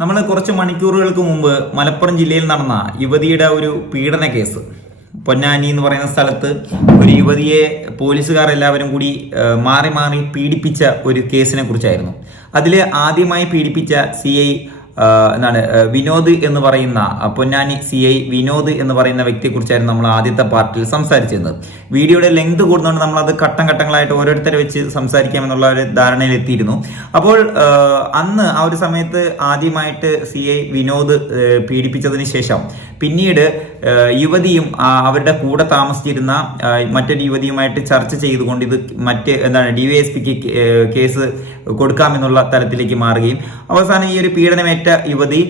നമ്മൾ കുറച്ച് മണിക്കൂറുകൾക്ക് മുമ്പ് മലപ്പുറം ജില്ലയിൽ നടന്ന യുവതിയുടെ ഒരു പീഡന കേസ്. പൊന്നാനി എന്ന് പറയുന്ന സ്ഥലത്ത് ഒരു യുവതിയെ പോലീസുകാർ എല്ലാവരും കൂടി മാറി മാറി പീഡിപ്പിച്ച ഒരു കേസിനെ കുറിച്ചായിരുന്നു. അതിൽ ആദ്യമായി പീഡിപ്പിച്ച സി ഐ എന്താണ് വിനോദ് എന്ന് പറയുന്ന പൊന്നാനി സി ഐ വിനോദ് എന്ന് പറയുന്ന വ്യക്തിയെക്കുറിച്ചായിരുന്നു നമ്മൾ ആദ്യത്തെ പാർട്ടിൽ സംസാരിച്ചിരുന്നത്. വീഡിയോയുടെ ലെങ്ത് കൂടുന്നതുകൊണ്ട് നമ്മൾ അത് ഘട്ടം ഘട്ടങ്ങളായിട്ട് ഓരോരുത്തരെ വെച്ച് സംസാരിക്കാമെന്നുള്ള ഒരു ധാരണയിൽ എത്തിയിരുന്നു. അപ്പോൾ അന്ന് ആ ഒരു സമയത്ത് ആദ്യമായിട്ട് സി ഐ വിനോദ് പീഡിപ്പിച്ചതിന് ശേഷം പിന്നീട് യുവതിയും അവരുടെ കൂടെ താമസിച്ചിരുന്ന മറ്റൊരു യുവതിയുമായിട്ട് ചർച്ച ചെയ്തുകൊണ്ട് ഇത് മറ്റ് എന്താണ് ഡി വൈ എസ് പിക്ക് കേസ് കൊടുക്കാമെന്നുള്ള തലത്തിലേക്ക് മാറുകയും അവസാനം ഈ ഒരു പീഡനമേറ്റ യുവതി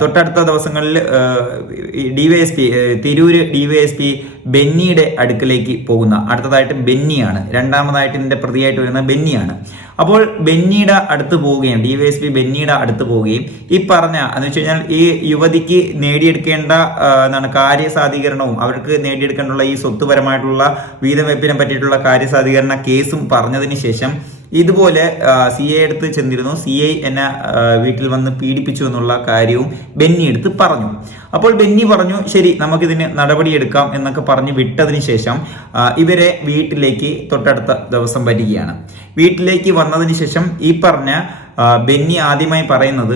തൊട്ടടുത്ത ദിവസങ്ങളിൽ D Y S P Tirur D Y S P ബെന്നിയുടെ അടുക്കലേക്ക് പോകുന്ന അടുത്തതായിട്ട് ബെന്നിയാണ് രണ്ടാമതായിട്ട് ഇതിന്റെ പ്രതിയായിട്ട് വരുന്ന ബെന്നിയാണ്. അപ്പോൾ ബെന്നിയുടെ അടുത്ത് പോവുകയും ഡി വൈ എസ് പി ബെന്നിയുടെ അടുത്ത് പോവുകയും ഈ പറഞ്ഞ എന്ന് വെച്ച് കഴിഞ്ഞാൽ ഈ യുവതിക്ക് നേടിയെടുക്കേണ്ട എന്താണ് കാര്യസാധീകരണവും അവർക്ക് നേടിയെടുക്കേണ്ടുള്ള ഈ സ്വത്തുപരമായിട്ടുള്ള വീതം വെപ്പിനെ പറ്റിയിട്ടുള്ള കാര്യസാധീകരണ കേസും പറഞ്ഞതിന് ശേഷം ഇതുപോലെ സി ഐ അടുത്ത് ചെന്നിരുന്നു. സി ഐ എന്നെ വീട്ടിൽ വന്ന് പീഡിപ്പിച്ചു എന്നുള്ള കാര്യവും ബെന്നി എടുത്ത് പറഞ്ഞു. അപ്പോൾ ബെന്നി പറഞ്ഞു ശരി നമുക്കിതിന് നടപടിയെടുക്കാം എന്നൊക്കെ പറഞ്ഞ് വിട്ടതിന് ശേഷം ഇവരെ വീട്ടിലേക്ക് തൊട്ടടുത്ത ദിവസം വരികയാണ്. വീട്ടിലേക്ക് വന്നതിന് ശേഷം ഈ പറഞ്ഞ ബെന്നി ആദ്യമായി പറയുന്നത്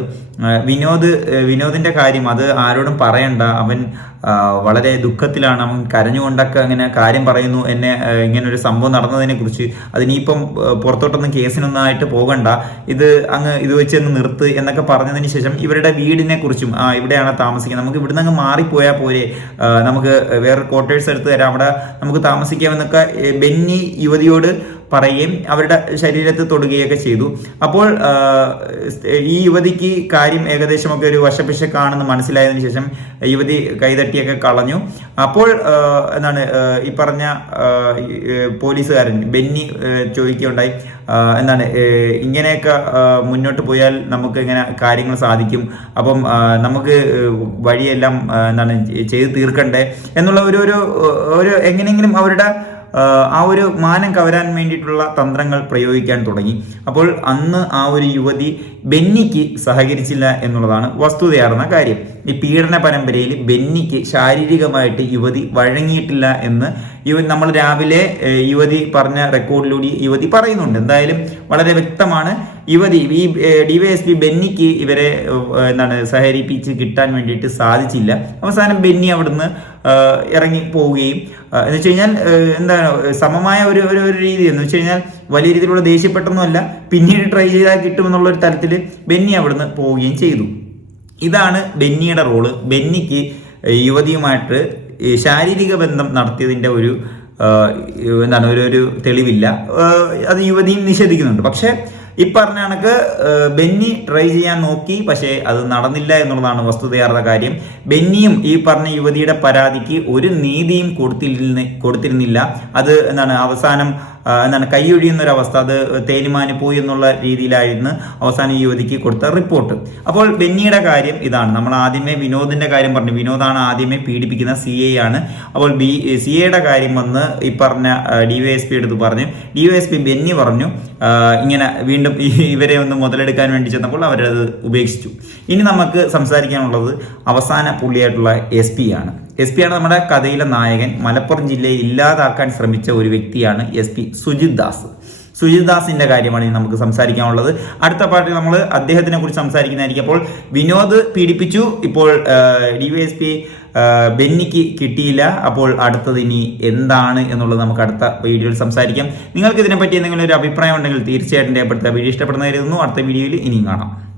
വിനോദ് വിനോദിന്റെ കാര്യം അത് ആരോടും പറയണ്ട. അവൻ വളരെ ദുഃഖത്തിലാണ്. അവൻ കരഞ്ഞുകൊണ്ടൊക്കെ അങ്ങനെ കാര്യം പറയുന്നു. എന്നെ ഇങ്ങനെ ഒരു സംഭവം നടന്നതിനെ കുറിച്ച്. അതിനിപ്പം പുറത്തോട്ടൊന്നും കേസിനൊന്നും ആയിട്ട് പോകണ്ട. ഇത് അങ്ങ് ഇത് വെച്ച് അങ്ങ് നിർത്ത് എന്നൊക്കെ പറഞ്ഞതിന് ശേഷം ഇവരുടെ വീടിനെ കുറിച്ചും ആ ഇവിടെയാണ് താമസിക്കുന്നത്. നമുക്ക് ഇവിടുന്ന് അങ്ങ് മാറിപ്പോയാൽ പോരെ. നമുക്ക് വേറെ ക്വാർട്ടേഴ്സ് എടുത്ത് തരാം. അവിടെ നമുക്ക് താമസിക്കാമെന്നൊക്കെ ബെന്നി യുവതിയോട് പറയുകയും അവരുടെ ശരീരത്തിൽ തൊടുകയൊക്കെ ചെയ്തു. അപ്പോൾ ഈ യുവതിക്ക് കാര്യം ഏകദേശമൊക്കെ ഒരു വശപ്പിശക്കാണെന്ന് മനസ്സിലായതിനു ശേഷം യുവതി കൈതട്ടിയൊക്കെ കളഞ്ഞു. അപ്പോൾ എന്താണ് ഈ പറഞ്ഞ പോലീസുകാരൻ ബെന്നി ചോദിക്കുകയുണ്ടായി എന്താണ് ഇങ്ങനെയൊക്കെ മുന്നോട്ട് പോയാൽ നമുക്ക് ഇങ്ങനെ കാര്യങ്ങൾ സാധിക്കും. അപ്പം നമുക്ക് വഴിയെല്ലാം എന്താണ് ചെയ്ത് തീർക്കണ്ടേ? എന്നുള്ള ഒരു ഒരു എങ്ങനെയെങ്കിലും അവരുടെ ആ ഒരു മാനം കവരാൻ വേണ്ടിയിട്ടുള്ള തന്ത്രങ്ങൾ പ്രയോഗിക്കാൻ തുടങ്ങി. അപ്പോൾ അന്ന് ആ ഒരു യുവതി ബെന്നിക്ക് സഹകരിച്ചില്ല എന്നുള്ളതാണ് വസ്തുതയാർന്ന കാര്യം. ഈ പീഡന പരമ്പരയിൽ ബെന്നിക്ക് ശാരീരികമായിട്ട് യുവതി വഴങ്ങിയിട്ടില്ല എന്ന് യുവ നമ്മൾ രാവിലെ യുവതി പറഞ്ഞ റെക്കോർഡിലൂടെ യുവതി പറയുന്നുണ്ട്. എന്തായാലും വളരെ വ്യക്തമാണ് യുവതി ഈ ഡിവൈഎസ്പി ബെന്നിക്ക് ഇവരെ എന്താണ് സഹകരിപ്പിച്ച് കിട്ടാൻ വേണ്ടിയിട്ട് സാധിച്ചില്ല. അവസാനം ബെന്നി അവിടുന്ന് ഇറങ്ങി പോവുകയും എന്ന് വെച്ച് കഴിഞ്ഞാൽ എന്താണ് സമമായ ഒരു ഒരു ഒരു രീതി എന്ന് വെച്ച് കഴിഞ്ഞാൽ വലിയ രീതിയിലുള്ള ദേഷ്യപ്പെട്ടൊന്നുമല്ല. പിന്നീട് ട്രൈ ചെയ്താൽ കിട്ടുമെന്നുള്ള ഒരു തരത്തിൽ ബെന്നി അവിടുന്ന് പോവുകയും ചെയ്തു. ഇതാണ് ബെന്നിയുടെ റോൾ ബെന്നിക്ക് യുവതിയുമായിട്ട് ശാരീരിക ബന്ധം നടത്തിയതിന്റെ ഒരു എന്താണ് ഒരു ഒരു തെളിവില്ല. അത് യുവതിയും നിഷേധിക്കുന്നുണ്ട്. പക്ഷേ ഈ പറഞ്ഞ കണക്ക് ബെന്നി ട്രൈ ചെയ്യാൻ നോക്കി പക്ഷേ അത് നടന്നില്ല എന്നുള്ളതാണ് വസ്തുതയാർന്ന കാര്യം. ബെന്നിയും ഈ പറഞ്ഞ യുവതിയുടെ പരാതിക്ക് ഒരു നീതിയും കൊടുത്തിരുന്ന കൊടുത്തിരുന്നില്ല. അത് എന്താണ് അവസാനം എന്താണ് കൈയൊഴിയുന്ന ഒരു അവസ്ഥ അത് തേനിമാനി പോയി എന്നുള്ള രീതിയിലായിരുന്നു അവസാനം യുവതിക്ക് കൊടുത്ത റിപ്പോർട്ട്. അപ്പോൾ ബെന്നിയുടെ കാര്യം ഇതാണ്. നമ്മൾ ആദ്യമേ വിനോദിന്റെ കാര്യം പറഞ്ഞു. വിനോദാണ് ആദ്യമേ പീഡിപ്പിക്കുന്ന സി എ ആണ്. അപ്പോൾ ബി സി എയുടെ കാര്യം വന്ന് ഈ പറഞ്ഞ ഡി വൈ എസ് പി എടുത്ത് പറഞ്ഞു. D Y S P Benny പറഞ്ഞു ഇങ്ങനെ വീണ്ടും ഇവരെ ഒന്ന് മുതലെടുക്കാൻ വേണ്ടി ചെന്നപ്പോൾ അവരത് ഉപേക്ഷിച്ചു. ഇനി നമുക്ക് സംസാരിക്കാനുള്ളത് അവസാന പുള്ളിയായിട്ടുള്ള എസ് പി ആണ്. എസ് പി ആണ് നമ്മുടെ കഥയിലെ നായകൻ. മലപ്പുറം ജില്ലയിൽ ഇല്ലാതാക്കാൻ ശ്രമിച്ച ഒരു വ്യക്തിയാണ് എസ് പി സുജിത് ദാസ്. സുജിത് ദാസിന്റെ കാര്യമാണ് ഇനി നമുക്ക് സംസാരിക്കാനുള്ളത്. അടുത്ത പാർട്ടി നമ്മൾ അദ്ദേഹത്തിനെ കുറിച്ച് സംസാരിക്കുന്നതായിരിക്കും. അപ്പോൾ വിനോദ് പീഡിപ്പിച്ചു. ഇപ്പോൾ ഡി വൈ എസ് പി ബെന്നിക്ക് കിട്ടിയില്ല. അപ്പോൾ അടുത്തത് ഇനി എന്താണ് എന്നുള്ളത് നമുക്ക് അടുത്ത വീഡിയോയിൽ സംസാരിക്കാം. നിങ്ങൾക്ക് ഇതിനെപ്പറ്റി എന്തെങ്കിലും ഒരു അഭിപ്രായം ഉണ്ടെങ്കിൽ തീർച്ചയായിട്ടും രേഖപ്പെടുത്തുക. വീഡിയോ ഇഷ്ടപ്പെടുന്ന കരുതുന്നു അടുത്ത വീഡിയോയിൽ ഇനിയും കാണാം.